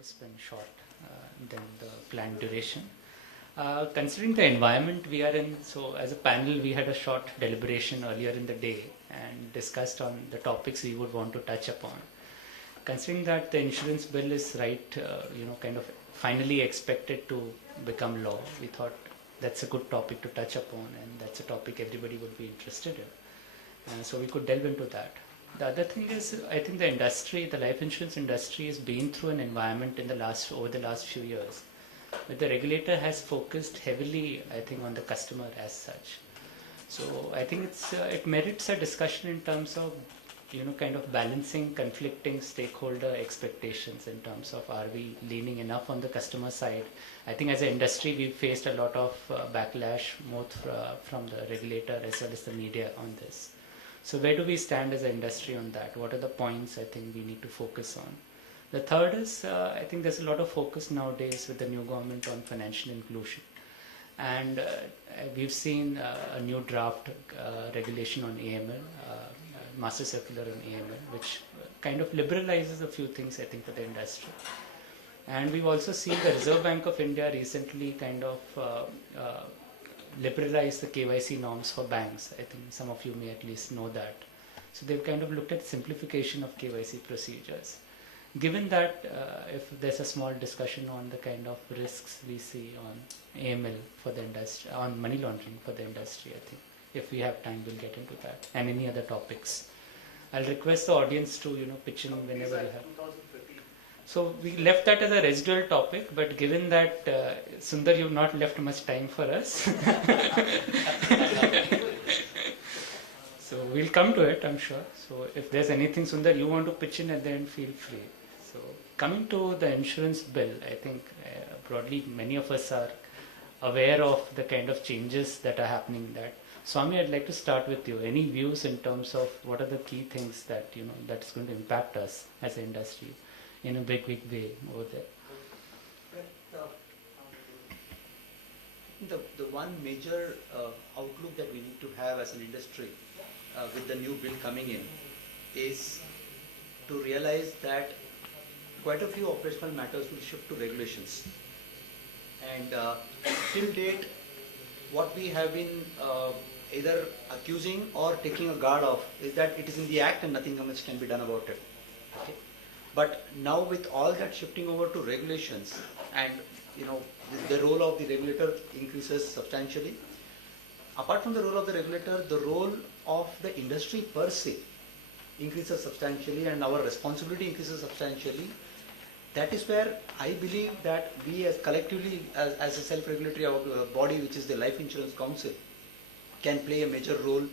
less than short than the planned duration. Considering the environment we are in, so as a panel we had a short deliberation earlier in the day and discussed on the topics we would want to touch upon. Considering that the insurance bill is kind of finally expected to become law, we thought that's a good topic to touch upon, and that's a topic everybody would be interested in. So we could delve into that. The other thing is, I think the industry, the life insurance industry, has been through an environment over the last few years, where the regulator has focused heavily, I think, on the customer as such. So I think it merits a discussion in terms of, kind of balancing conflicting stakeholder expectations in terms of, are we leaning enough on the customer side? I think as an industry we've faced a lot of backlash both from the regulator as well as the media on this. So where do we stand as an industry on that? What are the points I think we need to focus on? The third is, I think there's a lot of focus nowadays with the new government on financial inclusion. And we've seen a new draft regulation on AML, Master Circular on AML, which kind of liberalizes a few things, I think, for the industry. And we've also seen the Reserve Bank of India recently kind of liberalize the KYC norms for banks. I think some of you may at least know that. So they've kind of looked at simplification of KYC procedures. Given that, if there's a small discussion on the kind of risks we see on AML for the industry, on money laundering for the industry, I think if we have time we'll get into that, and any other topics. I'll request the audience to pitch in whenever you have. So we left that as a residual topic, but given that Sundar, you've not left much time for us. So we'll come to it, I'm sure. So if there's anything, Sundar, you want to pitch in at the end, feel free. So coming to the insurance bill, I think broadly many of us are aware of the kind of changes that are happening in that. Swami, I'd like to start with you. Any views in terms of what are the key things that that's going to impact us as an industry in a big way over there? The one major outlook that we need to have as an industry with the new bill coming in is to realize that quite a few operational matters will shift to regulations. And till date, what we have been either accusing or taking a guard of is that it is in the act and nothing much can be done about it. Okay? But now with all that shifting over to regulations, and the role of the regulator increases substantially. Apart from the role of the regulator, the role of the industry per se increases substantially, and our responsibility increases substantially. That is where I believe that we as collectively as a self-regulatory body, which is the Life Insurance Council, can play a major role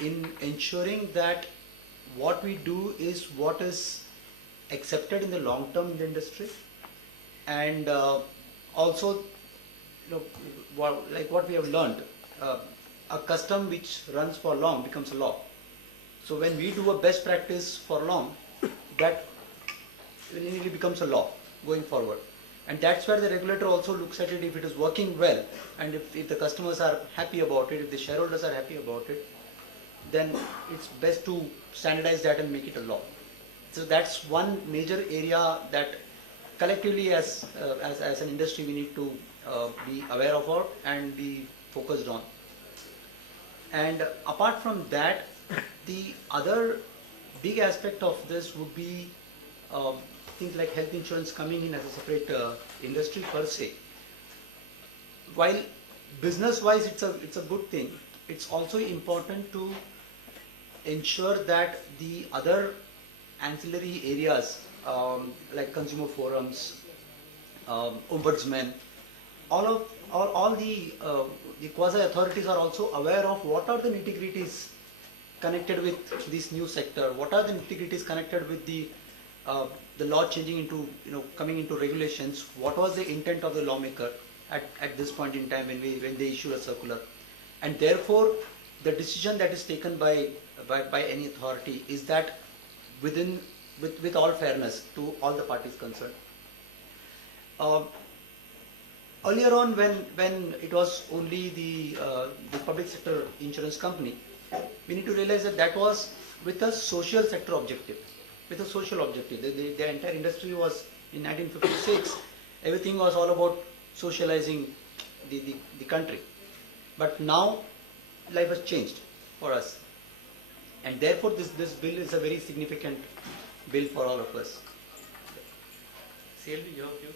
in ensuring that what we do is what is accepted in the long term in the industry, and also like what we have learned, a custom which runs for long becomes a law. So when we do a best practice for long, that immediately becomes a law going forward. And that's where the regulator also looks at it. If it is working well, and if the customers are happy about it, if the shareholders are happy about it, then it's best to standardize that and make it a law. So that's one major area that collectively as an industry we need to be aware of and be focused on. And apart from that, the other big aspect of this would be things like health insurance coming in as a separate industry per se. While business-wise it's a good thing, it's also important to ensure that the other ancillary areas like consumer forums, ombudsmen, all the quasi authorities are also aware of what are the nitty-gritties connected with this new sector, what are the nitty-gritties connected with the law changing into coming into regulations, what was the intent of the lawmaker at this point in time when they issue a circular, and therefore the decision that is taken by any authority is that with all fairness to all the parties concerned. Earlier on, when it was only the public sector insurance company, we need to realize that was with a social sector objective, with a social objective. The entire industry was in 1956, everything was all about socializing the country. But now life has changed for us. And therefore this bill is a very significant bill for all of us. CLB, your views?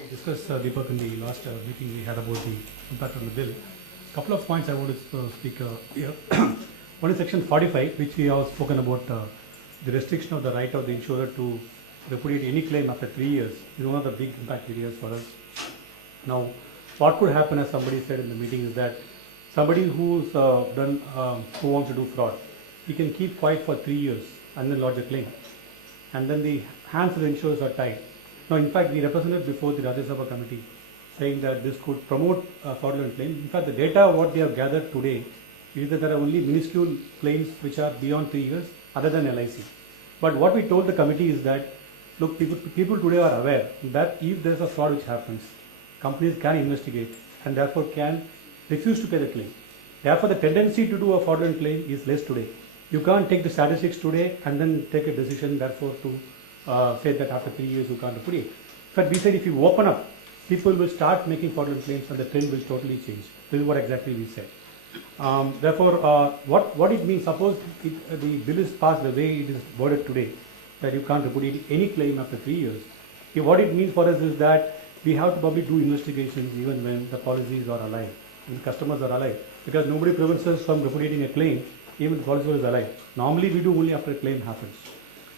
We discussed, Deepak, in the last meeting we had about the impact on the bill. A couple of points I want to speak here. One is section 45, which we have spoken about, the restriction of the right of the insurer to repudiate any claim after 3 years is one of the big impact areas for us. Now, what could happen, as somebody said in the meeting, is that somebody who wants to do fraud, he can keep quiet for 3 years and then lodge a claim. And then the hands of the insurers are tied. Now, in fact, we represented before the Rajya Sabha committee saying that this could promote fraudulent claims. In fact, the data what they have gathered today is that there are only minuscule claims which are beyond 3 years other than LIC. But what we told the committee is that, look, people today are aware that if there is a fraud which happens, companies can investigate and therefore can refuse to pay the claim. Therefore, the tendency to do a fraudulent claim is less today. You can't take the statistics today and then take a decision, therefore, to say that after 3 years you can't repudiate. In fact, we said if you open up, people will start making fraudulent claims and the trend will totally change. This is what exactly we said. Therefore, what it means, suppose the bill is passed the way it is worded today, that you can't repudiate any claim after 3 years. What it means for us is that we have to probably do investigations even when the policies are alive, when customers are alive, because nobody prevents us from repudiating a claim even if the policyholder is alive. Normally we do only after a claim happens,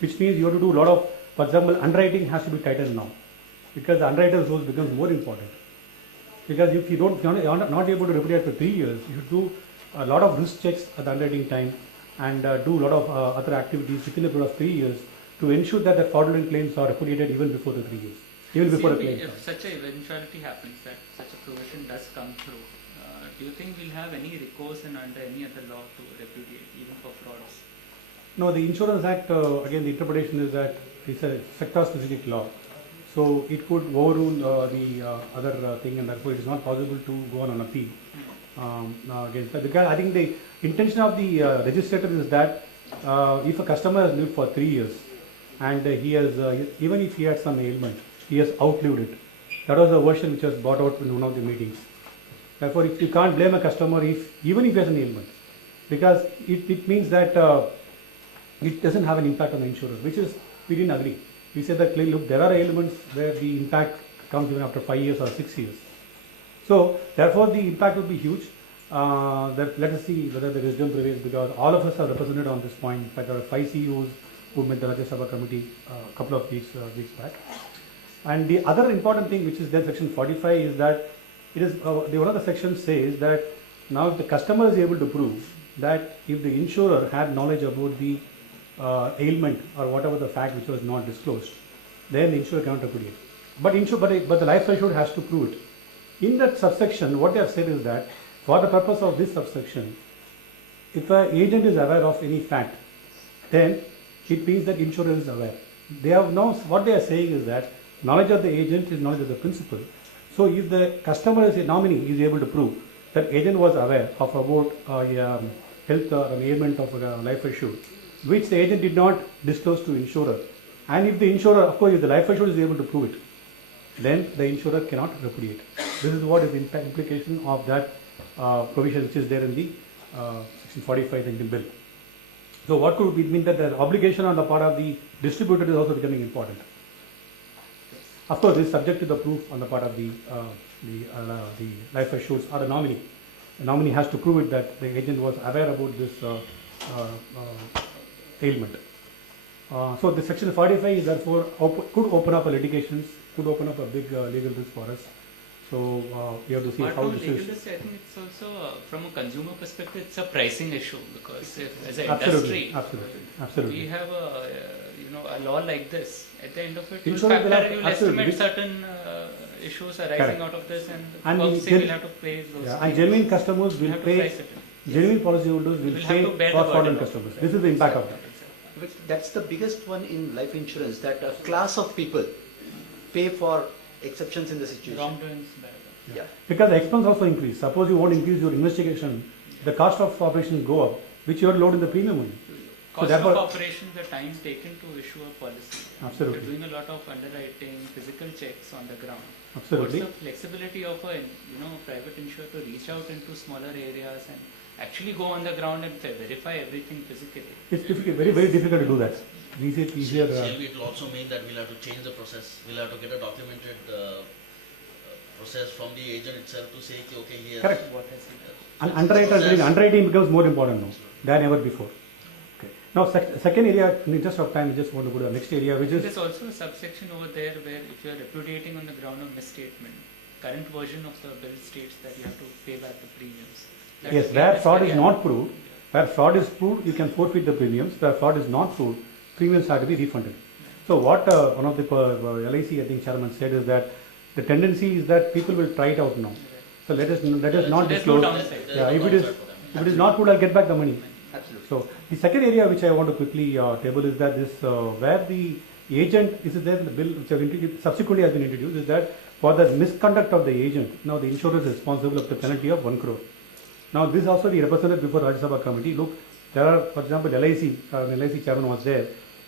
which means you have to do a lot of, for example, underwriting has to be tightened now, because the underwriter's role becomes more important. Because if you are not able to repudiate for 3 years, you should do a lot of risk checks at the underwriting time and do a lot of other activities within a period of 3 years to ensure that the fraudulent claims are repudiated even before the 3 years, even before a claim If comes. such a eventuality happens, that such a provision does come through, do you think we'll have any recourse under any other law to repudiate, even for frauds? No, the Insurance Act, again, the interpretation is that it's a sector-specific law. So it could overrule the other thing, and therefore it is not possible to go on an appeal against that. Because I think the intention of the legislator is that if a customer has lived for 3 years and he has, even if he had some ailment, he has outlived it. That was the version which was brought out in one of the meetings. Therefore, if you can't blame a customer even if he has an ailment, because it means that it doesn't have an impact on the insurer, which is, we didn't agree. We said that, look, there are ailments where the impact comes even after 5 years or 6 years. So, therefore, the impact would be huge. Let us see whether the wisdom prevails, because all of us are represented on this point. In fact, there are 5 CEOs who met the Rajya Sabha committee a couple of weeks back. And the other important thing, which is there, section 45, is that it is one of the sections says that now if the customer is able to prove that if the insurer had knowledge about the ailment or whatever the fact which was not disclosed, then the insurer cannot repudiate. But the life assured has to prove it. In that subsection, what they have said is that for the purpose of this subsection, if an agent is aware of any fact, then it means that insurer is aware. They have now, what they are saying is that knowledge of the agent is knowledge of the principal. So if the customer is a nominee is able to prove that agent was aware of about health or an ailment of a life assured, which the agent did not disclose to insurer, and if the insurer, of course, if the life assured is able to prove it, then the insurer cannot repudiate. This is what is the implication of that provision which is there in the section 45 in the bill. So what could it mean? That the obligation on the part of the distributor is also becoming important. Of course, this is subject to the proof on the part of the life assured or the nominee. The nominee has to prove it that the agent was aware about this ailment. So the section 45 is therefore could open up a litigations, could open up a big legal risk for us. So we have to see how this is. I think it's also from a consumer perspective, it's a pricing issue, because if, as an Absolutely, industry, we have a law like this. At the end of it, Insurance you'll estimate certain issues arising out of this, and policy will have to pay those. Yeah, and genuine customers will pay. Genuine policyholders will pay for fraudulent customers. This is the impact of that. But that's the biggest one in life insurance, that a class of people pay for exceptions in the situation. Wrongdoings. Yeah. Because the expense also increase. Suppose you want to increase your investigation, the cost of operations go up, which you are load in the premium only. Cost therefore, of operation, the time taken to issue a policy. Absolutely. You're doing a lot of underwriting, physical checks on the ground. Absolutely. What's the flexibility of a private insurer to reach out into smaller areas and actually go on the ground and verify everything physically? It's difficult, very, very difficult to do that. Easier. It will also mean that we'll have to change the process. We'll have to get a documented process from the agent itself to say, okay, here. Correct. What has he And underwriting becomes more important now than ever before. Okay. Now, second area, in the interest of time, I just want to go to the next area, which is... There's also a subsection over there where if you are repudiating on the ground of misstatement, current version of the bill states that you have to pay back the premiums. That Yes, is where against fraud the is gap. not proved, where fraud is proved, you can forfeit the premiums. Where fraud is not proved, premiums have to be refunded. So what one of the LIC, I think, chairman said is that the tendency is that people will try it out now. So let us not There's no disclose. downside. Yeah, if it is not proved, I'll get back the money. Absolutely. So the second area which I want to quickly table is that this where the agent is there in the bill which have subsequently has been introduced is that for the misconduct of the agent, now the insurer is responsible of the penalty of 1 crore. Now this also we represented before Rajya Sabha committee. Look, there are, for example, LIC chairman was there.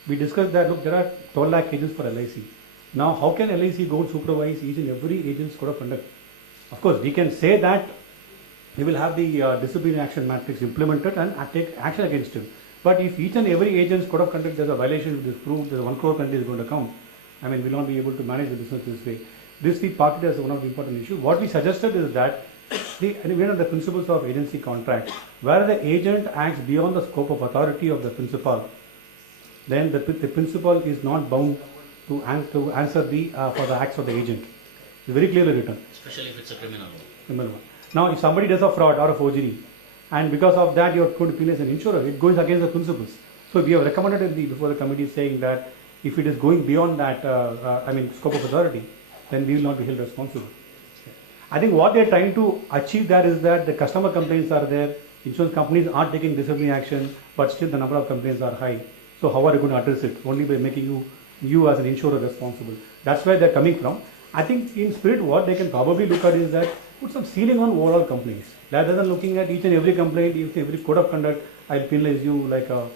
We discussed that look, there are 12 lakh agents for LIC. Now how can LIC go and supervise each and every agent's code of conduct? Of course, we can say that we will have the disciplinary action matrix implemented and take action against him. But if each and every agent's code of conduct there's a violation which is proved, there's 1 crore penalty is going to count, I mean, we'll not be able to manage the business this way. This we parked as one of the important issues. What we suggested is that the principles of agency contract, where the agent acts beyond the scope of authority of the principal, then the principal is not bound to answer for the acts of the agent. It's very clearly written. Especially if it's a criminal law. Criminal one. Now, if somebody does a fraud or a forgery, and because of that you are going to penalize an insurer, it goes against the principles. So we have recommended before the committee saying that if it is going beyond that, scope of authority, then we will not be held responsible. I think what they are trying to achieve there is that the customer complaints are there, insurance companies are taking disciplinary action, but still the number of complaints are high. So how are you going to address it? Only by making you as an insurer responsible. That's where they are coming from. I think in spirit what they can probably look at is that put some ceiling on overall complaints. Rather than looking at each and every complaint, every code of conduct, I'll penalize you like up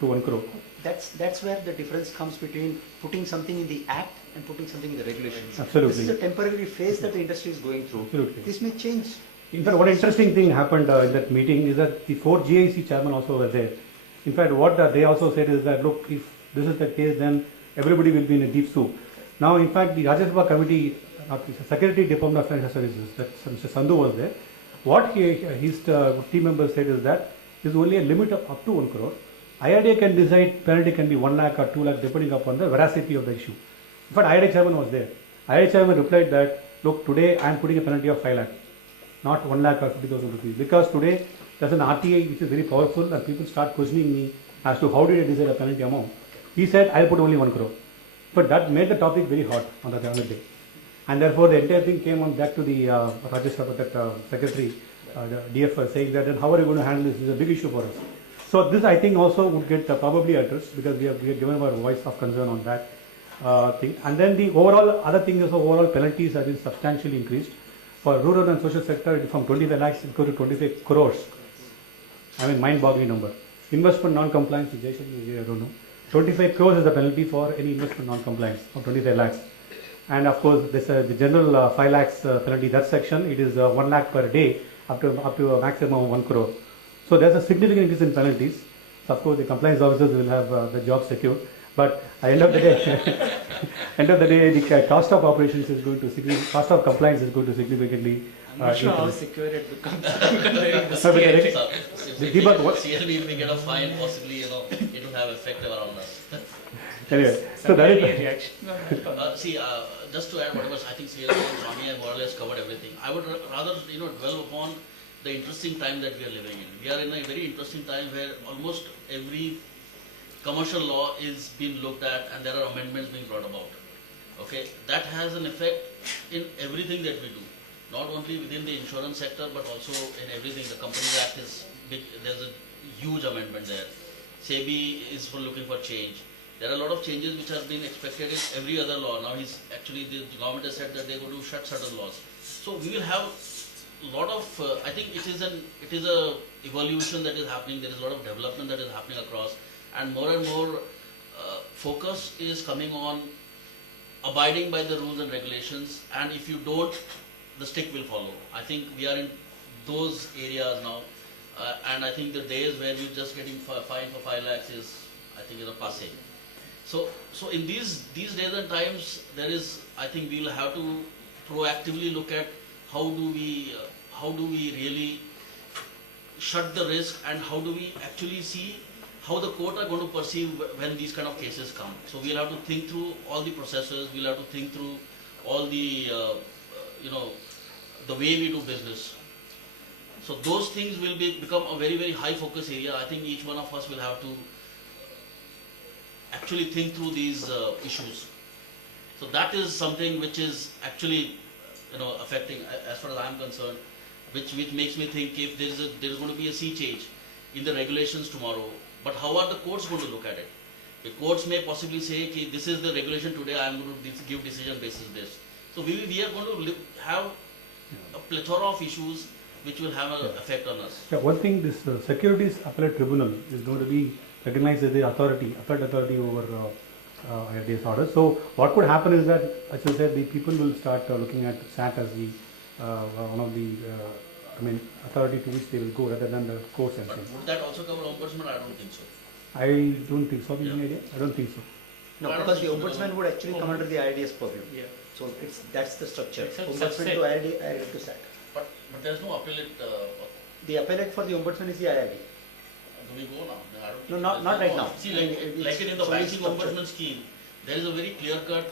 to 1 crore. That's where the difference comes between putting something in the act and putting something in the regulations. Absolutely. This is a temporary phase that the industry is going through. Absolutely. This may change. In fact, one interesting thing happened in that meeting is that the 4 GIC chairmen also were there. In fact, what they also said is that, look, if this is the case, then everybody will be in a deep soup. Now, in fact, the Rajya Sabha committee, Secretary Department of Financial Services, that Mr. Sandhu was there. What his team members said is that there is only a limit of up to 1 crore. IRDA can decide penalty can be 1 lakh or 2 lakh depending upon the veracity of the issue. In fact, IRDA chairman was there. IRDA chairman replied that, look, today I am putting a penalty of 5 lakh, not 1 lakh or 50,000 rupees. Because today there's an RTA which is very powerful and people start questioning me as to how did I decide a penalty amount. He said, I'll put only 1 crore. But that made the topic very hot on the other day. And therefore the entire thing came on back to the Rajya Sabha secretary, the DF, saying that then how are you going to handle this? This is a big issue for us. So this I think also would get probably addressed because we have given our voice of concern on that thing. And then the overall other thing is overall penalties have been substantially increased. For rural and social sector from 25 lakhs it goes to 25 crores. I mean mind-boggling number. Investment non-compliance, I don't know. 25 crores is the penalty for any investment non-compliance of 25 lakhs. And of course, this the general 5 lakhs penalty, that section, it is 1 lakh per day up to a maximum of 1 crore. So there's a significant increase in penalties. So of course, the compliance officers will have the job secured. But at the end of the day, the cost of operations is going to cost of compliance is going to significantly. I'm not sure how secure it becomes. CLB, if we get a fine, possibly, it will have effect around us. Anyway, so that is. Reaction on that. Just to add whatever, I think CLB and Swami have more or less covered everything. I would rather, dwell upon the interesting time that we are living in. We are in a very interesting time where almost every commercial law is being looked at and there are amendments being brought about. Okay, that has an effect in everything that we do. Not only within the insurance sector, but also in everything. The Companies Act is big, there's a huge amendment there. SEBI is looking for change. There are a lot of changes which are being expected in every other law. Now the government has said that they're going to shut certain laws. So we will have a lot of, I think it is a evolution that is happening. There is a lot of development that is happening across. and more focus is coming on abiding by the rules and regulations, and if you don't, the stick will follow. I think we are in those areas now, and I think the days where you're just getting fined for 5 lakhs is, I think, passé. So in these days and times, there is, I think we'll have to proactively look at how do we really shut the risk, and how do we actually see how the court are going to perceive when these kind of cases come. So we'll have to think through all the processes, we'll have to think through all the, the way we do business. So those things will become a very, very high focus area. I think each one of us will have to actually think through these issues. So that is something which is actually, affecting, as far as I am concerned, which makes me think if there is going to be a sea change in the regulations tomorrow, but how are the courts going to look at it? The courts may possibly say, okay, this is the regulation today, I am going to give decision basis this. So we are going to have a plethora of issues which will have an effect on us. Yeah, one thing, this Securities Appellate Tribunal is going to be recognized as the appellate authority over IRDA's orders. So what could happen is that, as you said, the people will start looking at SAT as the one of the authority to which they will go rather than the courts and things. Would that also cover ombudsman? I don't think so. I don't think so. Yeah. Idea? I don't think so. No, I don't because the think so. ombudsman would actually come under the IRDS purview. Yeah. So that's the structure. It's a Ombudsman subset. to IRD to SAT. But there is no appellate. The appellate for the ombudsman is the IRD. Do we go now? I don't No, think not right now. See, I mean, it's like in the only banking structure. ombudsman scheme, there is a very clear-cut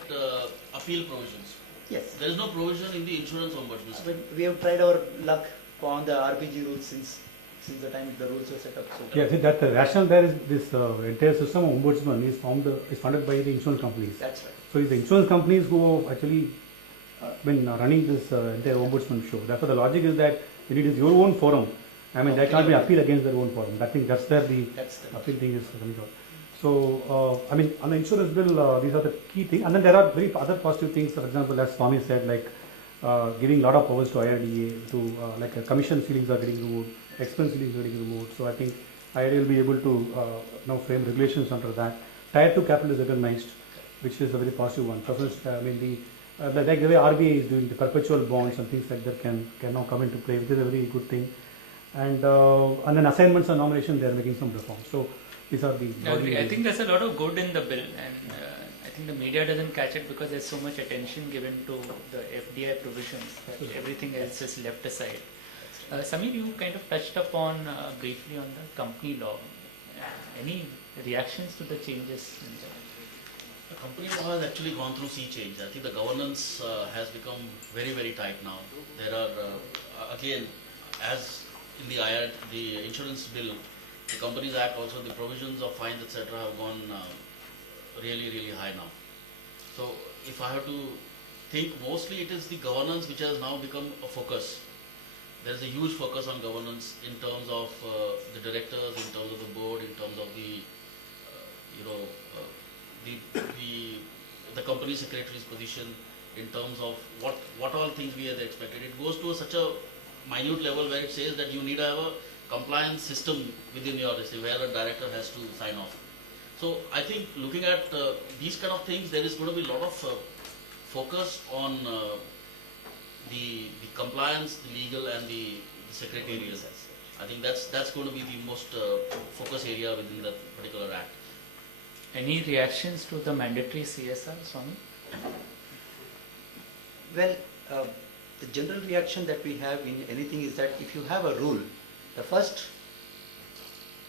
appeal provisions. Yes. There is no provision in the insurance ombudsman I scheme. mean, we have tried our luck on the RBG rules since the time the rules were set up. So Yeah, see that the rationale there is this entire system of ombudsman is funded by the insurance companies. that's right. So it's the insurance companies who are actually running this entire ombudsman show. Therefore, the logic is that when it is your own forum, there can't be appeal against their own forum. I think that's where the That's the appeal thing is coming out. So, on the insurance bill, these are the key things. And then there are other positive things. For example, as Swami said, like giving a lot of powers to IRDA, to like commission ceilings are getting removed, expense ceilings are getting removed. So I think IRDA will be able to now frame regulations under that. Tier 2 capital is recognized, which is a very positive one. Like the way RBI is doing the perpetual bonds and things like that can now come into play, which is a very good thing. And then assignments and nomination, they are making some reforms. So these are the. I think there's a lot of good in the bill, and I think the media doesn't catch it because there's so much attention given to the FDI provisions that everything else is left aside. Samir, you kind of touched upon briefly on the company law. Any reactions to the changes? The company law has actually gone through sea change. I think the governance has become very, very tight now. There are, again, as in the insurance bill, the Companies Act also, the provisions of fines, etc. have gone really, really high now. So if I have to think, mostly it is the governance which has now become a focus. There is a huge focus on governance in terms of the directors, in terms of the board, in terms of the, the company secretary's position, in terms of what all things we had expected. It goes to such a minute level where it says that you need to have a compliance system within your district where a director has to sign off. So I think looking at these kind of things, there is going to be a lot of focus on the compliance, the legal and the secretarial. I think that's going to be the most focus area within that particular act. Any reactions to the mandatory CSR, Swami? Well, the general reaction that we have in anything is that if you have a rule, the first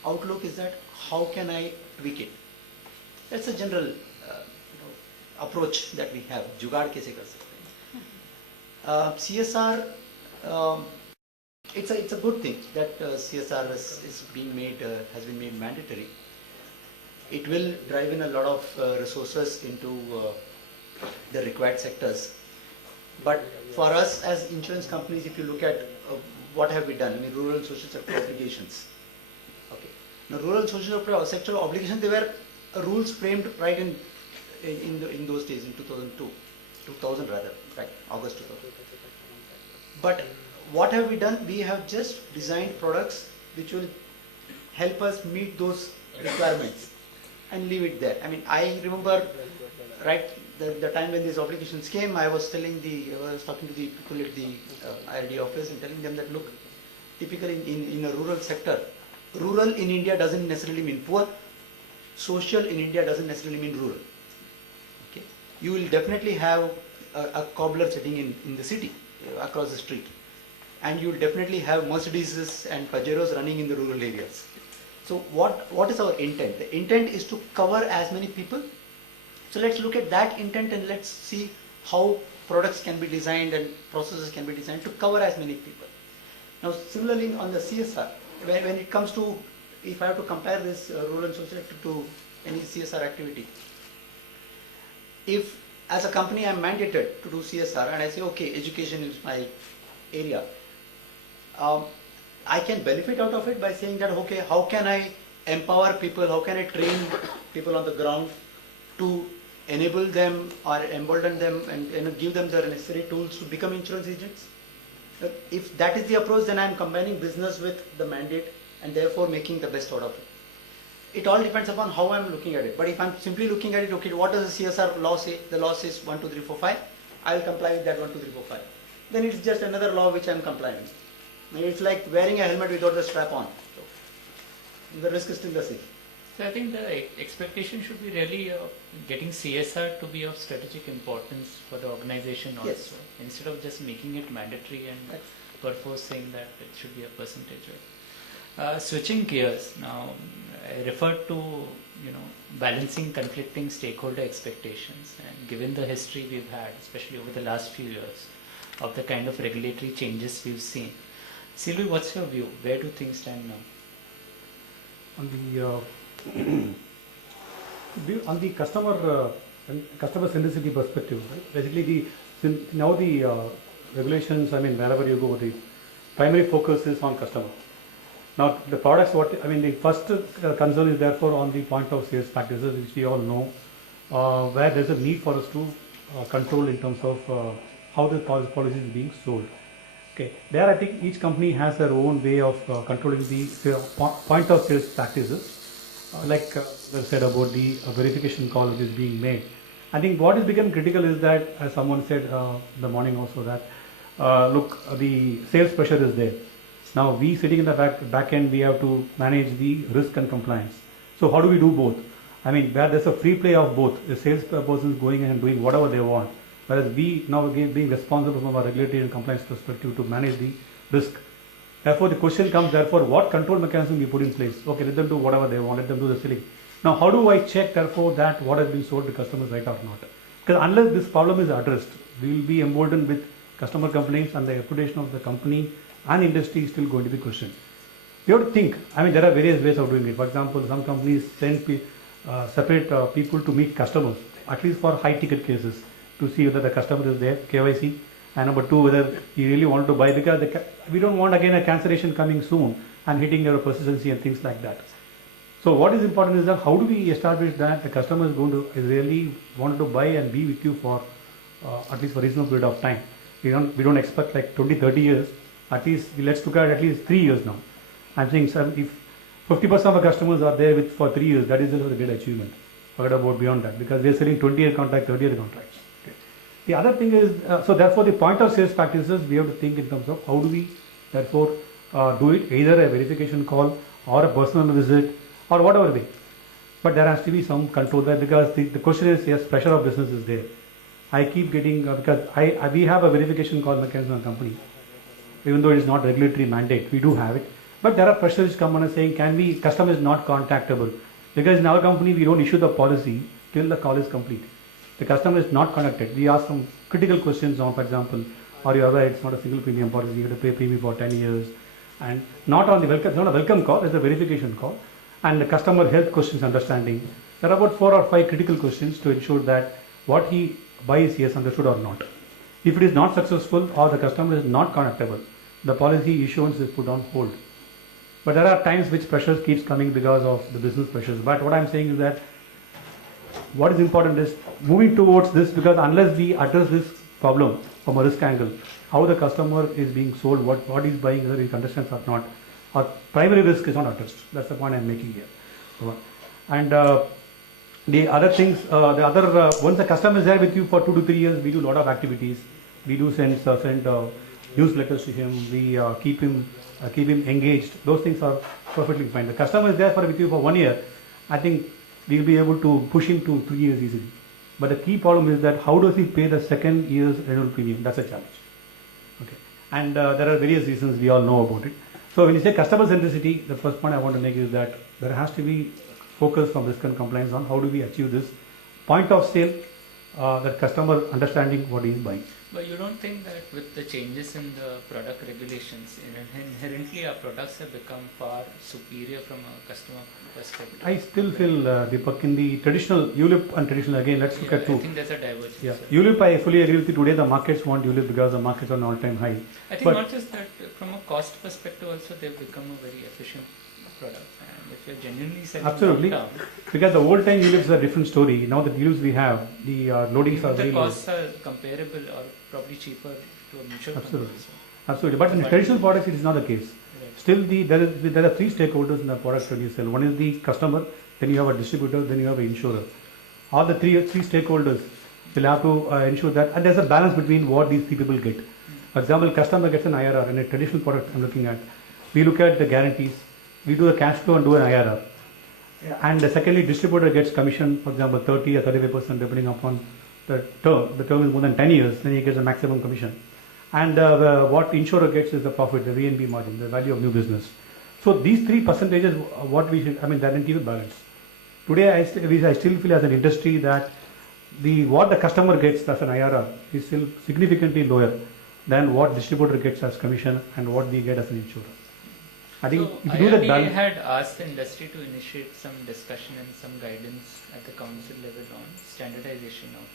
outlook is that how can I tweak it? That's a general approach that we have. Jugaad kaise kar sakte hain. CSR, it's a good thing that CSR has been made mandatory. It will drive in a lot of resources into the required sectors. But for us as insurance companies, if you look at what have we done, rural social sector obligations. Okay. Now, rural social sector obligations, they were rules framed right in those days, in 2000 rather, in fact, August 2000. But what have we done? We have just designed products which will help us meet those requirements. and leave it there. I mean, I remember, right, the time when these obligations came, I was talking to the people at the IRD office and telling them that, look, typically in a rural sector, rural in India doesn't necessarily mean poor, social in India doesn't necessarily mean rural. Okay? You will definitely have a cobbler sitting in the city, across the street. And you will definitely have Mercedeses and Pajeros running in the rural areas. So what is our intent? The intent is to cover as many people. So let's look at that intent and let's see how products can be designed and processes can be designed to cover as many people. Now similarly on the CSR, when it comes to, if I have to compare this rural and social sector to any CSR activity, if as a company I am mandated to do CSR and I say, okay, education is my area, I can benefit out of it by saying that, okay, how can I empower people, how can I train people on the ground to enable them or embolden them and give them the necessary tools to become insurance agents? If that is the approach, then I am combining business with the mandate and therefore making the best out of it. It all depends upon how I am looking at it. But if I am simply looking at it, okay, what does the CSR law say? The law says 1, 2, 3, 4, 5. I will comply with that 1, 2, 3, 4, 5. Then it's just another law which I am complying with. It's like wearing a helmet without the strap on. So the risk is still the same. So I think the expectation should be really getting CSR to be of strategic importance for the organization also, Yes. instead of just making it mandatory and purpose saying that it should be a percentage. Switching gears now, I referred to balancing conflicting stakeholder expectations, and given the history we've had, especially over the last few years, of the kind of regulatory changes we've seen. Sylvie, what's your view? Where do things stand now? On the customer centricity perspective, right? Basically now the regulations, wherever you go, the primary focus is on customer. Now the products, the first concern is therefore on the point of sales practices, which we all know, where there's a need for us to control in terms of how the policy is being sold. Okay, there I think each company has their own way of controlling the point of sales practices, like was said about the verification call which is being made. I think what is becoming critical is that, as someone said in the morning also, that look, the sales pressure is there. Now we sitting in the back end, we have to manage the risk and compliance. So how do we do both? Where there's a free play of both, the sales person is going and doing whatever they want, whereas we now again being responsible from a regulatory and compliance perspective to manage the risk. Therefore the question comes, therefore, what control mechanism we put in place? Okay, let them do whatever they want, let them do the selling. Now how do I check therefore that what has been sold to customers right or not? Because unless this problem is addressed, we will be emboldened with customer complaints and the reputation of the company and industry is still going to be questioned. You have to think, there are various ways of doing it. For example, some companies send separate people to meet customers, at least for high ticket cases, to see whether the customer is there, KYC, and number two, whether he really wanted to buy, because we don't want again a cancellation coming soon and hitting your persistency and things like that. So what is important is that how do we establish that the customer is really wanted to buy and be with you for at least for a reasonable period of time. We don't expect like 20, 30 years. At least let's look at least 3 years now. I'm saying, sir, if 50% of our customers are there for 3 years, that is a great achievement. Forget about beyond that, because we are selling 20-year contract, 30-year contracts. Okay. The other thing is, so therefore the point of sales practices, we have to think in terms of how do we therefore do it, either a verification call or a personal visit or whatever way. But there has to be some control there, because the question is, yes, pressure of business is there. I keep getting, because we have a verification call mechanism in the company. Even though it is not regulatory mandate, we do have it. But there are pressures which come on and saying, customer is not contactable. Because in our company, we don't issue the policy till the call is complete. The customer is not connected. We ask some critical questions on, for example, are you aware it's not a single premium policy, you have to pay premium for 10 years. And not on the welcome, it's not a welcome call, it's a verification call. And the customer health questions understanding. There are about 4 or 5 critical questions to ensure that what he buys he has understood or not. If it is not successful or the customer is not connectable, the policy issuance is put on hold. But there are times which pressures keeps coming because of the business pressures. But what I'm saying is that what is important is moving towards this, because unless we address this problem from a risk angle, how the customer is being sold, what he's buying, whether he understands or not, our primary risk is not addressed. That's the point I'm making here. And The other things, once the customer is there with you for 2 to 3 years, we do a lot of activities. We do send newsletters to him. We keep him engaged. Those things are perfectly fine. The customer is there with you for 1 year. I think we will be able to push him to 3 years easily. But the key problem is that how does he pay the second year's renewal premium? That's a challenge. Okay. And there are various reasons we all know about it. So when you say customer centricity, the first point I want to make is that there has to be focus from risk and compliance on how do we achieve this point of sale, that customer understanding what he is buying. But you don't think that with the changes in the product regulations, inherently our products have become far superior from a customer perspective? I still feel, Deepak, in the traditional ULIP and traditional, again, let's look at I two. think there's a divergence. Yeah, ULIP, I fully agree with you. Today the markets want ULIP because the markets are on all-time high. I think But- not just that, from a cost perspective also they've become a very efficient product. And if you're genuinely selling Absolutely. long term, Because the old time ULIPs are a different story. Now the ULIPs we have, the loadings are the very low. costs are comparable or probably cheaper to a mutual fund Absolutely. also. Absolutely. But in the traditional products, it is not the case. Right. Still, there are three stakeholders in the product when you sell. One is the customer, then you have a distributor, then you have an insurer. All the three stakeholders will have to ensure that, and there's a balance between what these three people get. For example, customer gets an IRR in a traditional product I'm looking at. We look at the guarantees, we do a cash flow and do an IRR. And secondly, distributor gets commission, for example, 30 or 35% depending upon the term. The term is more than 10 years, then he gets a maximum commission. And what the insurer gets is the profit, the VNB margin, the value of new business. So these three percentages, what we should, that will give a balance. Today, I still feel as an industry that what the customer gets as an IRR is still significantly lower than what distributor gets as commission and what we get as an insurer. I think So if you do that IRDA balance, had asked the industry to initiate some discussion and some guidance at the council level on standardization of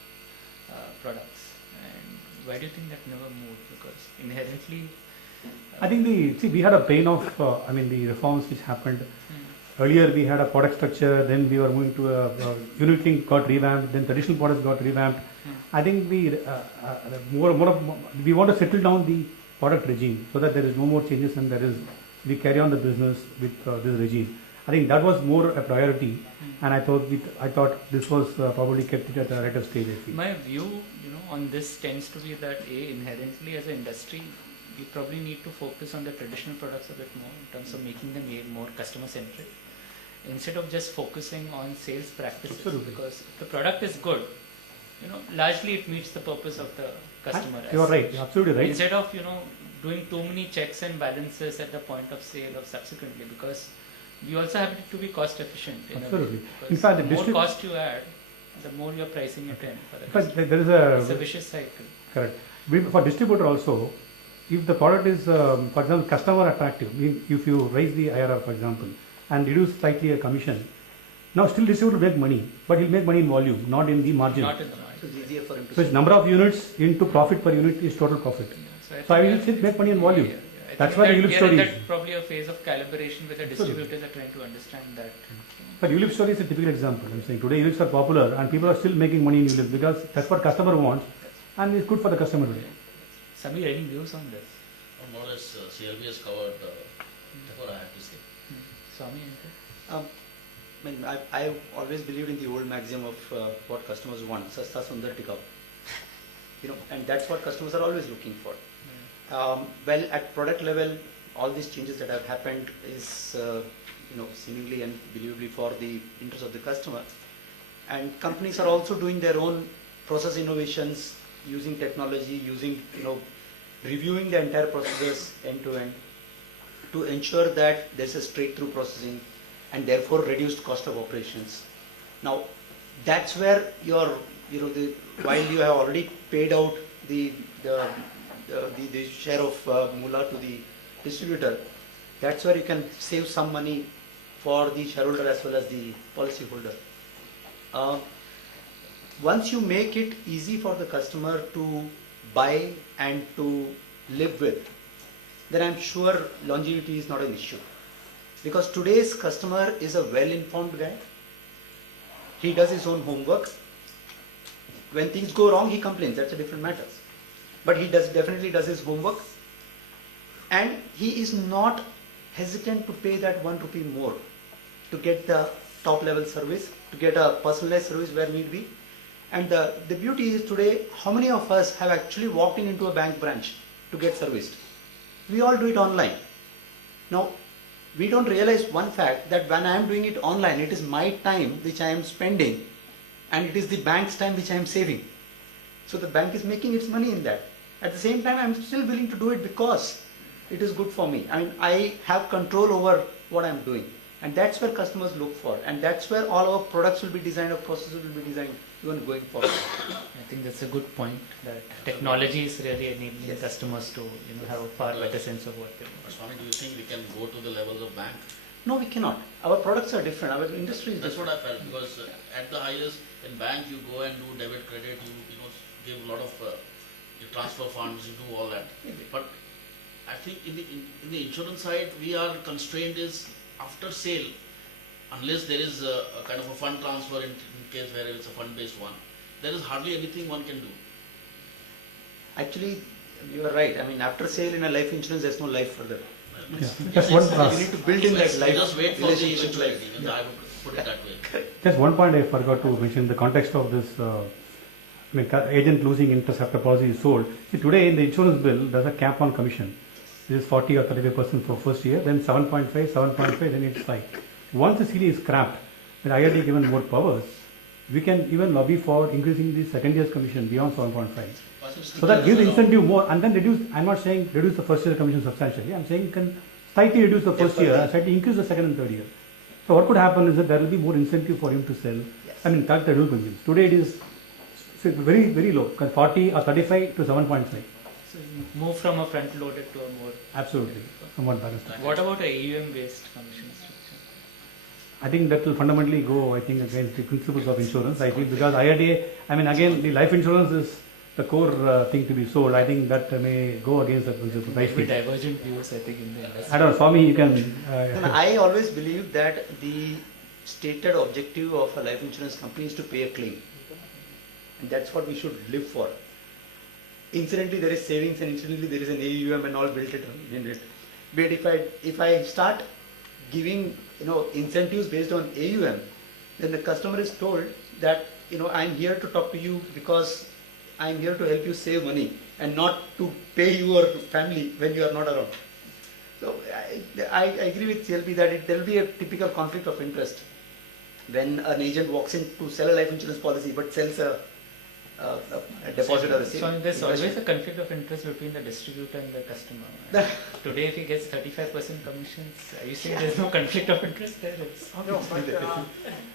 products. And why do you think that never moved? Because inherently, I think we had a pain of the reforms which happened. Earlier we had a product structure, then we were moving to a unit link got revamped, then traditional products got revamped. I think we want to settle down the product regime so that there is no more changes and we carry on the business with this regime. I think that was more a priority, and I thought this was probably kept it at a later stage. I feel. my view, on this tends to be that inherently as an industry, we probably need to focus on the traditional products a bit more in terms of making them more customer centric, instead of just focusing on sales practices. Absolutely. Because if the product is good, largely it meets the purpose of the customer. You are as right. such. You're absolutely right. Instead of doing too many checks and balances at the point of sale or subsequently, because we also have to be cost efficient. In Absolutely. A way, In fact, the more cost you add, the more you're pricing it in. For the In fact, customer. there is It's a vicious cycle. correct. For distributor also, if the product is, for example, customer attractive, if you raise the IRR, for example, and reduce slightly a commission, now still distributor will make money, but he'll make money in volume, not in the margin. Not in the So market. it's easier for him to So it's number of units into profit per unit is total profit. So I will still make money in volume. That's why the ULIP we are story in is. that probably a phase of calibration where the distributors are trying to understand that. But ULIP story is a typical example. I'm saying today ULIPs are popular and people are still making money in ULIP because that's what customer wants and it's good for the customer today. Samir, any views on this? More or less, CLB has covered whatever I have to say. Swami, anything? I always believed in the old maxim of what customers want, sasta sundar tikau. And that's what customers are always looking for. Well, at product level, all these changes that have happened is, seemingly and believably for the interest of the customer. And companies are also doing their own process innovations, using technology, reviewing the entire processes end to end to ensure that there's a straight-through processing and therefore reduced cost of operations. Now, that's where while you have already paid out the share of moolah to the distributor, that's where you can save some money for the shareholder as well as the policy holder. Once you make it easy for the customer to buy and to live with, then I'm sure longevity is not an issue. Because today's customer is a well-informed guy. He does his own homework. When things go wrong, he complains. That's a different matter. But he definitely does his homework. And he is not hesitant to pay that 1 rupee more to get the top level service, to get a personalized service where need be. And the beauty is today, how many of us have actually walked into a bank branch to get serviced? We all do it online. Now, we don't realize one fact, that when I am doing it online, it is my time which I am spending, and it is the bank's time which I am saving. So the bank is making its money in that. At the same time, I am still willing to do it because it is good for me. I mean, I have control over what I am doing. And that's where customers look for. And that's where all our products will be designed, our processes will be designed, even going forward. I think that's a good point, that technology is really enabling customers to have a far better sense of what they want. Swami, do you think we can go to the levels of bank? No, we cannot. Our products are different. Our industry is That's different. what I felt, because at the highest, in bank you go and do debit, credit, you give a lot of, you transfer funds, you do all that. But I think in the insurance side, we are constrained is after sale, unless there is a kind of a fund transfer in case where it's a fund-based one, there is hardly anything one can do. Actually, you are right. I mean, after sale in a life insurance, there's no life further. Yeah. Just one, You need to build in that life. Just wait for the relationship eventuality. life. I would put it that way. just one point I forgot to mention in the context of this. Agent losing interest after policy is sold. See, today in the insurance bill, there's a cap on commission. This is 40 or 35% for first year, then 7.5, 7.5, then it's 5. Once the CD is scrapped, with IRD given more powers, we can even lobby for increasing the second year's commission beyond 7.5. So that gives incentive more, and then reduce. I'm not saying reduce the first year commission substantially. I'm saying you can slightly reduce the first year and slightly increase the second and third year. So what could happen is that there will be more incentive for him to sell. Yes. I mean, collect the real premiums. Today it is very, very low, 40 or 35 to 7.5. So move from a front loaded to a more. Absolutely, somewhat balanced. What about a AUM based commission structure? I think that will fundamentally go, against the principles of insurance. I feel because IRDA, again, the life insurance is the core thing to be sold. I think that may go against the principles. I Might be feel. divergent views, I think, in the industry. I don't know, Swami, you can. And I always believe that the stated objective of a life insurance company is to pay a claim. And that's what we should live for. Incidentally, there is savings, and incidentally, there is an AUM and all built in it. But if I start giving incentives based on AUM, then the customer is told that I'm here to talk to you because I'm here to help you save money and not to pay your family when you are not around. So I agree with CLP that there will be a typical conflict of interest when an agent walks in to sell a life insurance policy but sells a deposit or a savings. So there's always a conflict of interest between the distributor and the customer. Today, if he gets 35% commissions, are you saying there's no conflict of interest there? No, but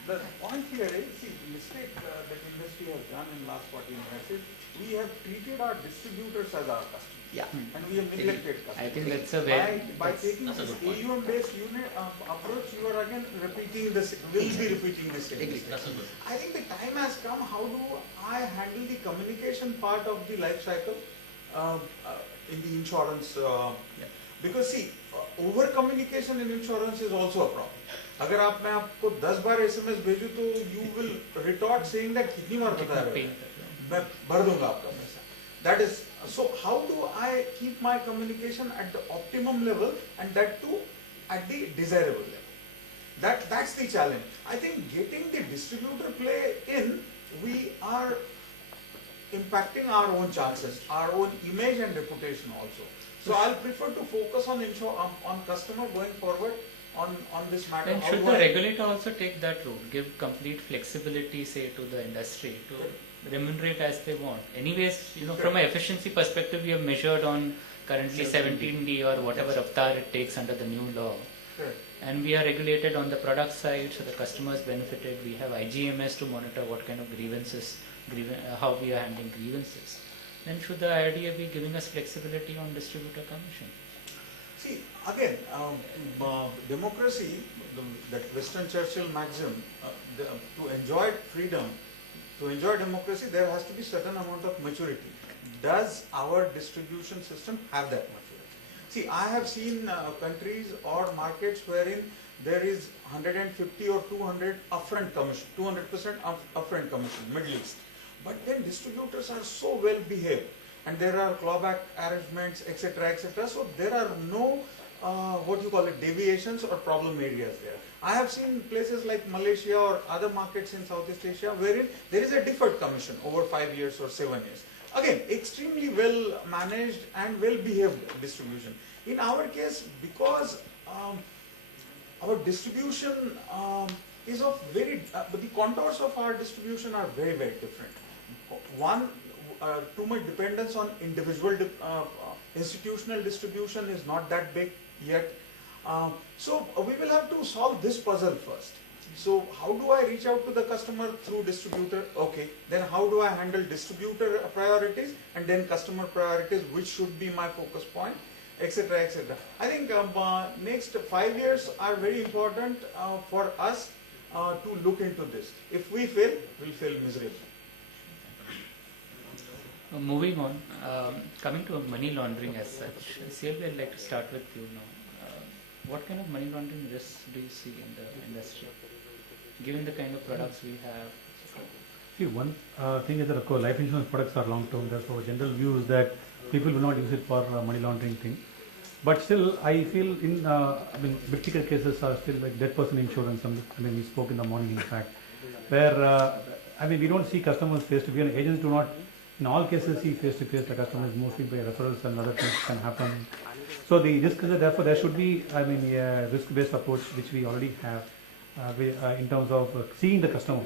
the point here is, see, the mistake that industry has done in last 14 years is we have treated our distributors as our customers. Yeah. And we have neglected customers. I think that's a very. By taking this AUM-based unit approach, you are again repeating this. Will be repeating the same Agree. mistake. I think the time has come. How do I handle the communication part of the life cycle in the insurance? Because see, over communication in insurance is also a problem. अगर आप मैं आपको 10 बार SMS भेजूं तो you will retort saying that कितनी बार बताया मैं भर दूंगा आपका पैसा. That is, so how do I keep my communication at the optimum level and that too at the desirable level? That's the challenge. I think getting the distributor play in, we are impacting our own chances, our own image and reputation also. So I'll prefer to focus on customer going forward on this matter. Then How should do the I- regulator also take that route, give complete flexibility, say, to the industry to remunerate as they want? Anyways, from an efficiency perspective, we have measured on currently 17D or whatever avatar it takes under the new law. Correct. And we are regulated on the product side, so the customers benefited. We have IGMS to monitor what kind of grievances, how we are handling grievances. Then should the IRDA be giving us flexibility on distributor commission? See, again, democracy, that Winston Churchill maxim, to enjoy freedom, to enjoy democracy, there has to be certain amount of maturity. Does our distribution system have that maturity? See, I have seen countries or markets wherein there is 150 or 200 upfront commission, 200% upfront commission, Middle East. But then distributors are so well behaved, and there are clawback arrangements, etc., etc. So there are no deviations or problem areas there. I have seen places like Malaysia or other markets in Southeast Asia wherein there is a deferred commission over 5 years or 7 years. Again, extremely well managed and well behaved distribution. In our case, because our distribution is of but the contours of our distribution are very, very different. One, too much dependence on individual institutional distribution is not that big yet. So we will have to solve this puzzle first. So how do I reach out to the customer through distributor? Okay. Then how do I handle distributor priorities and then customer priorities, which should be my focus point, etc., etc. I think next 5 years are very important for us to look into this. If we fail, we'll fail miserably. Moving on, coming to money laundering as such, CLB, I'd like to start with you now. What kind of money laundering risks do you see in the industry, given the kind of products we have? See, one thing is that of course life insurance products are long term. Therefore, general view is that people will not use it for money laundering thing. But still, I feel in big ticket cases are still like dead person insurance. We spoke in the morning, in fact, where we don't see customers face to face. Agents do not, in all cases, see face to face the customers. Mostly by referrals and other things can happen. So the risk is that therefore there should be, a risk-based approach which we already have in terms of seeing the customer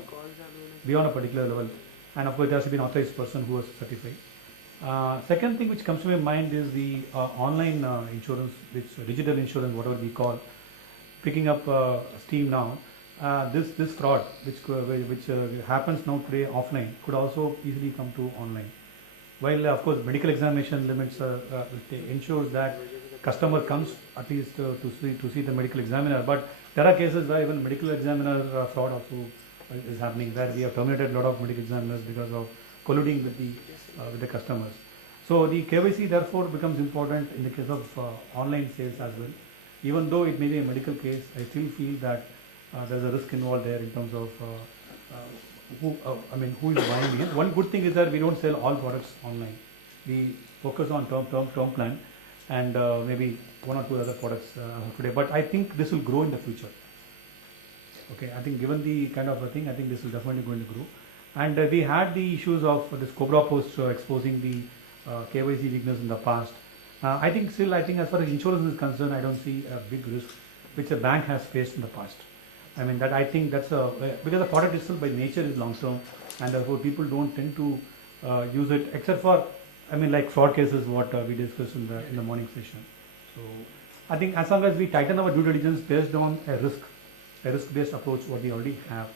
beyond a particular level, and of course there has to be an authorized person who is certified. Second thing which comes to my mind is the online insurance, which digital insurance, whatever we call, picking up steam now. This fraud, which happens now today offline, could also easily come to online. While of course medical examination limits ensures that customer comes at least to see the medical examiner, but there are cases where even medical examiner fraud also is happening, where we have terminated a lot of medical examiners because of colluding with the customers. So the KYC therefore becomes important in the case of online sales as well. Even though it may be a medical case, I still feel that there is a risk involved there in terms of who is buying it. One good thing is that we don't sell all products online. We focus on term plan and maybe 1 or 2 other products today. But I think this will grow in the future. Okay, I think given the kind of a thing, I think this is definitely going to grow. And we had the issues of this Cobra post exposing the KYC weakness in the past. I think as far as insurance is concerned, I don't see a big risk which a bank has faced in the past. I think that's because the product itself by nature is long term, and therefore people don't tend to use it except for like fraud cases what we discussed in the morning session. So I think as long as we tighten our due diligence based on a risk-based approach what we already have,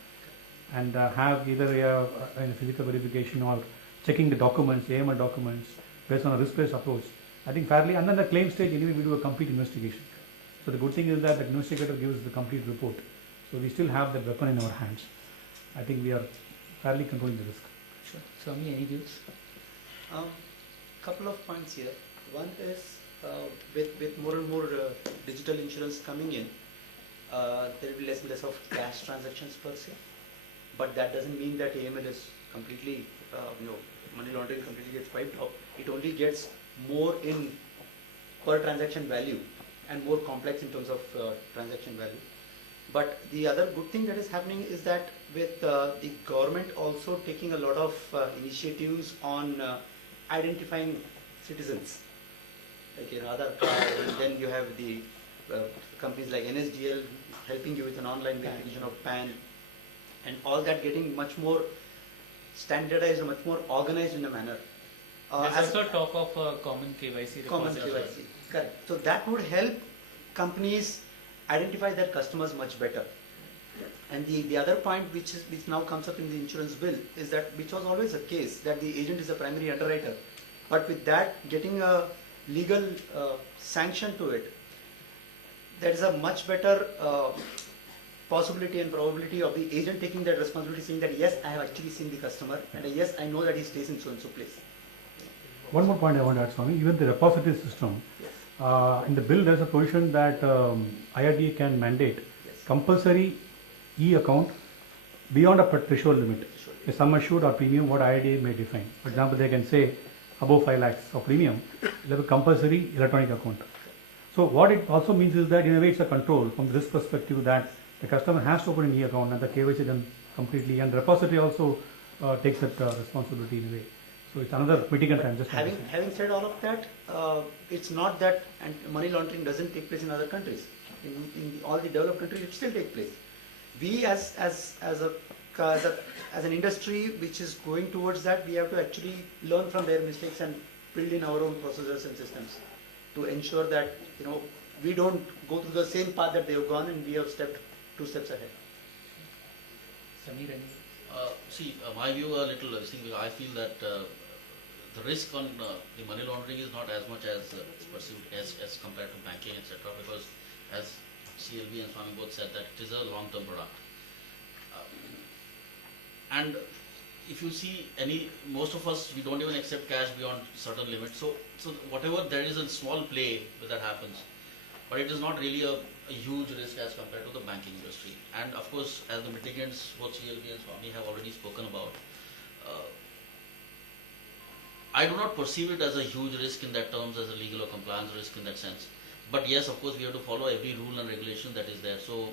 and have either a physical verification or checking the documents, AML documents, based on a risk-based approach, I think fairly, and then the claim stage anyway we do a complete investigation. So the good thing is that the investigator gives the complete report. So we still have that weapon in our hands. I think we are fairly controlling the risk. Sure. Swami, any views? Couple of points here. One is with more and more digital insurance coming in, there will be less and less of cash transactions per se. But that doesn't mean that AML is completely, money laundering completely gets wiped out. It only gets more in per transaction value and more complex in terms of transaction value. But the other good thing that is happening is that with the government also taking a lot of initiatives on identifying citizens, like Aadhaar card, and then you have the companies like NSDL helping you with an online verification of PAN, and all that getting much more standardized and much more organized in a manner. There's also talk of common KYC. Common KYC, correct. So that would help companies identify their customers much better. And the other point which now comes up in the insurance bill is that, which was always the case, that the agent is a primary underwriter. But with that getting a legal sanction to it, there is a much better possibility and probability of the agent taking that responsibility, saying that yes, I have actually seen the customer, and yes, I know that he stays in so and so place. One more point I want to add, Swami. Even the repository system, in the bill there is a provision that IRDA can mandate compulsory e-account beyond a threshold limit. A sum assured or premium what IRDA may define. For example, they can say above 5 lakhs of premium, they have a compulsory electronic account. So what it also means is that in a way it's a control from the risk perspective that the customer has to open an e-account and the KYC done completely, and repository also takes that responsibility in a way. So it's another mitigant. I'm just Having said all of that, it's not that money laundering doesn't take place in other countries. In all the developed countries, it still takes place. We as an industry which is going towards that, we have to actually learn from their mistakes and build in our own procedures and systems to ensure that we don't go through the same path that they have gone and we have stepped 2 steps ahead. Samir, any? My view a little, I feel that the risk on the money laundering is not as much as perceived as compared to banking, etc. Because as CLB and Swami both said, that it is a long-term product. And if you see most of us, we don't even accept cash beyond certain limits. So whatever there is a small play that happens, but it is not really a huge risk as compared to the banking industry. And of course, as the mitigants, both CLB and Swami have already spoken about, I do not perceive it as a huge risk in that terms, as a legal or compliance risk in that sense. But yes, of course, we have to follow every rule and regulation that is there. So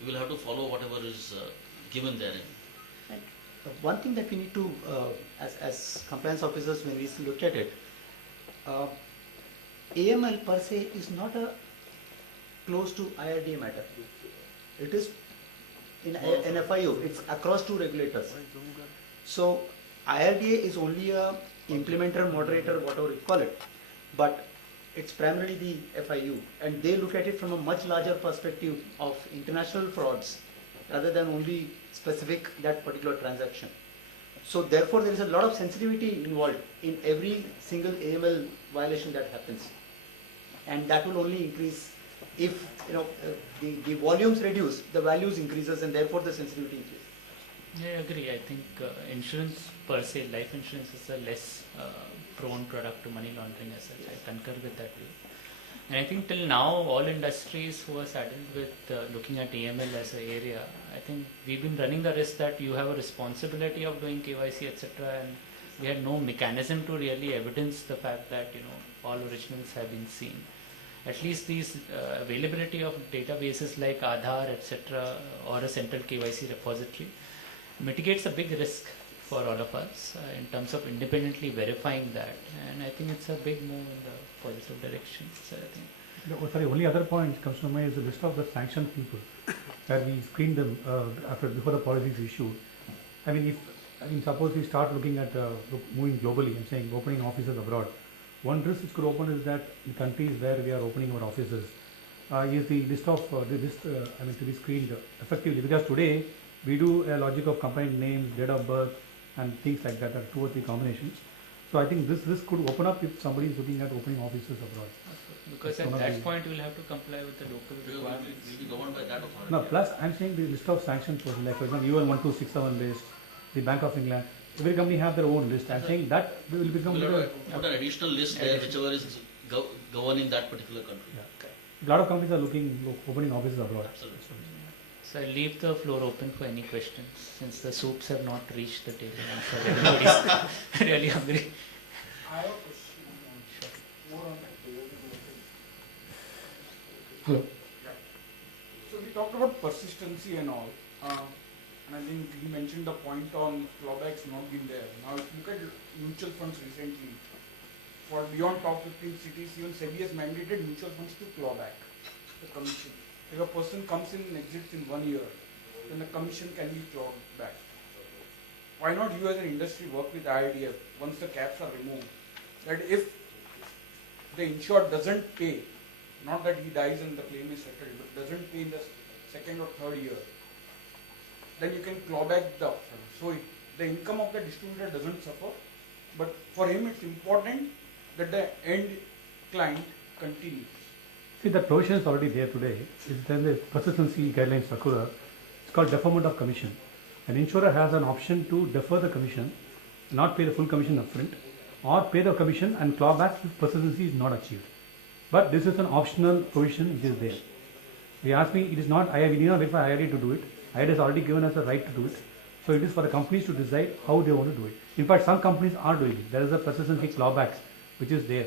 we will have to follow whatever is given therein. And one thing that we need to, as compliance officers, when we look at it, AML per se is not a close to IRDA matter. It is in NFIO, it's across 2 regulators. So IRDA is only a implementer, moderator, whatever you call it, but it's primarily the FIU, and they look at it from a much larger perspective of international frauds rather than only specific that particular transaction. So therefore there is a lot of sensitivity involved in every single AML violation that happens, and that will only increase if the volumes reduce, the values increases, and therefore the sensitivity increases. Yeah, I agree. I think insurance per se, life insurance is a less prone product to money laundering as such. I concur with that view. And I think till now, all industries who are saddled with looking at AML as an area, I think we've been running the risk that you have a responsibility of doing KYC, etc. And we had no mechanism to really evidence the fact that all originals have been seen. At least these availability of databases like Aadhaar, etc., or a central KYC repository mitigates a big risk for all of us in terms of independently verifying that, and I think it's a big move in the positive direction. So I think. Sorry, only other point comes to mind is the list of the sanctioned people, where we screen them before the policy is issued. Suppose we start looking at moving globally and saying opening offices abroad. One risk which could open is that in countries where we are opening our offices, is the list of to be screened effectively, because today we do a logic of combined names, date of birth, and things like that, 2 or 3 combinations. So I think this could open up if somebody is looking at opening offices abroad. Because at that point we'll have to comply with the local requirements. Will be governed by that authority. No, plus I'm saying the list of sanctioned persons, like for example UN 1267 list, the Bank of England, every company have their own list. I'm saying that will become We'll have to put an additional list there, whichever is governed in that particular country. a lot of companies are opening offices abroad. Absolutely. So I'll leave the floor open for any questions, since the soups have not reached the table. I'm sure everybody's really hungry. I have a question more on that. Hello. So we talked about persistency and all, and I think he mentioned the point on clawbacks not being there. Now if you look at mutual funds recently, for beyond top 15 cities, even SEBI has mandated mutual funds to clawback the commission. If a person comes in and exits in 1 year, then the commission can be clawed back. Why not you as an industry work with IRDF once the caps are removed, that if the insured doesn't pay, not that he dies and the claim is settled, but doesn't pay in the 2nd or 3rd year, then you can claw back the upfront. So the income of the distributor doesn't suffer, but for him it's important that the end client continues. See, the provision is already there today. It's in the persistency guidelines circular. It's called deferment of commission. An insurer has an option to defer the commission, not pay the full commission upfront, or pay the commission and claw back if persistency is not achieved. But this is an optional provision which is there. We ask me, it is not, we need not wait for IRD to do it. IRD has already given us a right to do it. So it is for the companies to decide how they want to do it. In fact, some companies are doing it. There is a persistency clawback which is there.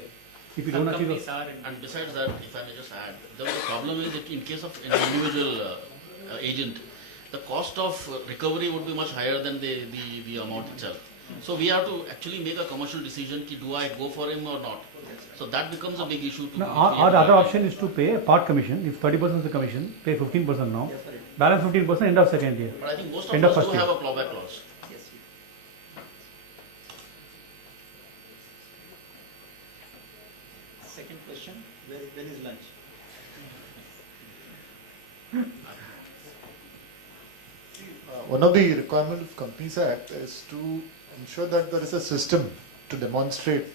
if you Some don't achieve companies are in And besides that, if I may just add, the problem is that in case of an individual agent, the cost of recovery would be much higher than the amount itself. So we have to actually make a commercial decision, ki do I go for him or not? So that becomes a big issue to no, if we or have the to other apply. option is to pay a part commission. If 30% is the commission, pay 15% now. Balance 15% end of second year. But I think most End of of us first do year. have a clawback clause. Yes. Second question, when is lunch? One of the requirements of Companies Act is to ensure that there is a system to demonstrate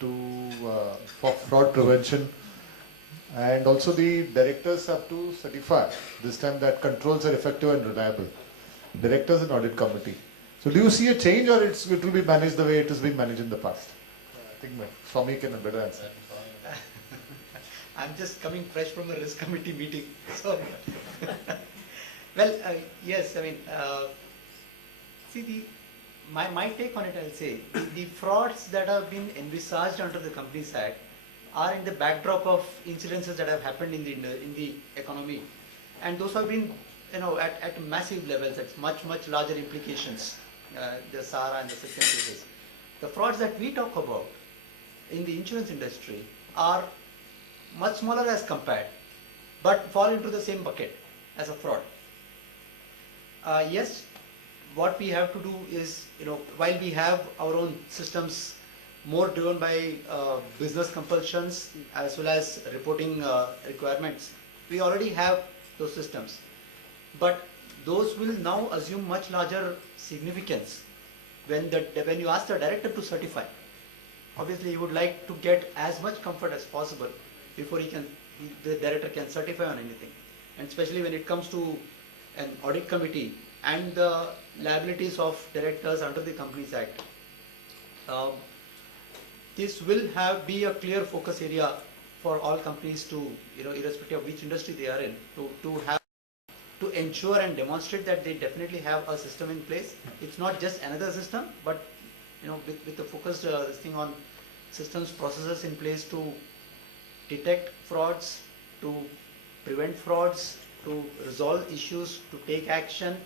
for fraud prevention, and also the directors have to certify this time that controls are effective and reliable. Directors and audit committee. So do you see a change, or it will be managed the way it has been managed in the past? I think Swami can better answer. I'm just coming fresh from a risk committee meeting, so. Well, yes, I mean, see my take on it, I'll say, the frauds that have been envisaged under the Companies Act are in the backdrop of incidences that have happened in the economy, and those have been, at massive levels, at much larger implications, the Sahara and the Second cases. The frauds that we talk about in the insurance industry are much smaller as compared, but fall into the same bucket as a fraud. Yes, what we have to do is, while we have our own systems more driven by business compulsions as well as reporting requirements, we already have those systems. But those will now assume much larger significance when you ask the director to certify. Obviously, he would like to get as much comfort as possible before the director can certify on anything. And especially when it comes to an audit committee and the liabilities of directors under the Companies Act. This will be a clear focus area for all companies to, irrespective of which industry they are in, to ensure and demonstrate that they definitely have a system in place. It's not just another system, but with the focused thing on systems, processes in place to detect frauds, to prevent frauds, to resolve issues, to take action,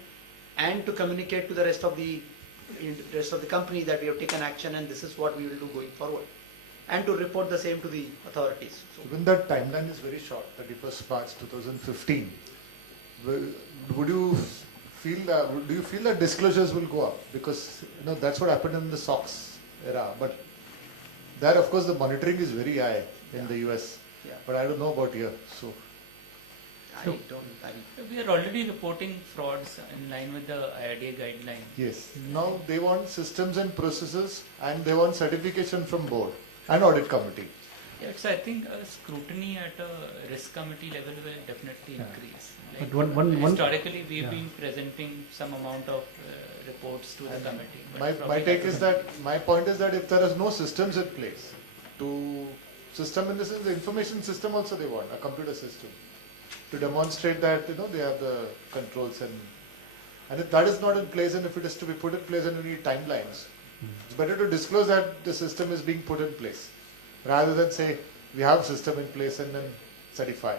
and to communicate to the rest of the company that we have taken action and this is what we will do going forward, and to report the same to the authorities. So, Even that timeline is very short, 31st March 2015. Would you feel that? Do you feel that disclosures will go up? Because that's what happened in the SOX era. But there, of course, the monitoring is very high in the US. yeah, But I don't know about here. So We are already reporting frauds in line with the IRDA guideline. yes, now they want systems and processes, and they want certification from board and audit committee. Yes, I think scrutiny at a risk committee level will definitely increase. Like, But one- historically, we've yeah. been presenting some amount of reports to the committee. but My probably take that is that, my point is that if there is no systems in place, system in the sense, the information system also they want, a computer system, to demonstrate that they have the controls, and if that is not in place, and if it is to be put in place and we need timelines, it's better to disclose that the system is being put in place, rather than say we have system in place and then certify.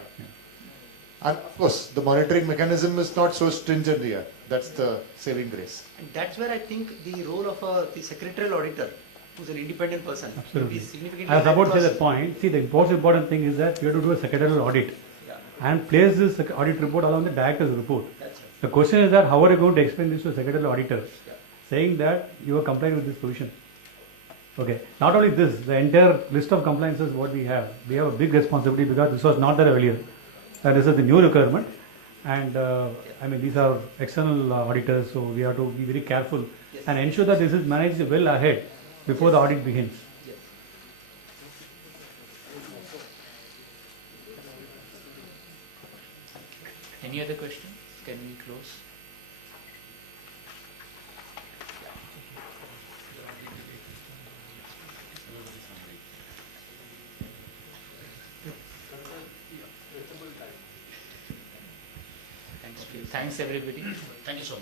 And of course, the monitoring mechanism is not so stringent here. That's the saving grace. and that's where I think the role of the secretarial auditor, who's an independent person, will Absolutely. be significantly. I was about to say because- that point. See, the most important thing is that you have to do a secretarial audit Yeah, and place this audit report along the director's report. that's right. The question is that how are you going to explain this to a secretarial auditor, Yeah. saying that you are complying with this provision? Okay. Not only this, the entire list of compliances what we have a big responsibility because this was not there earlier. And this is the new requirement. And I mean, these are external auditors, so we have to be very careful Yes. and ensure that this is managed well ahead before the audit begins. Yes. Any other questions? Can we close? Thanks everybody. Thank you so much.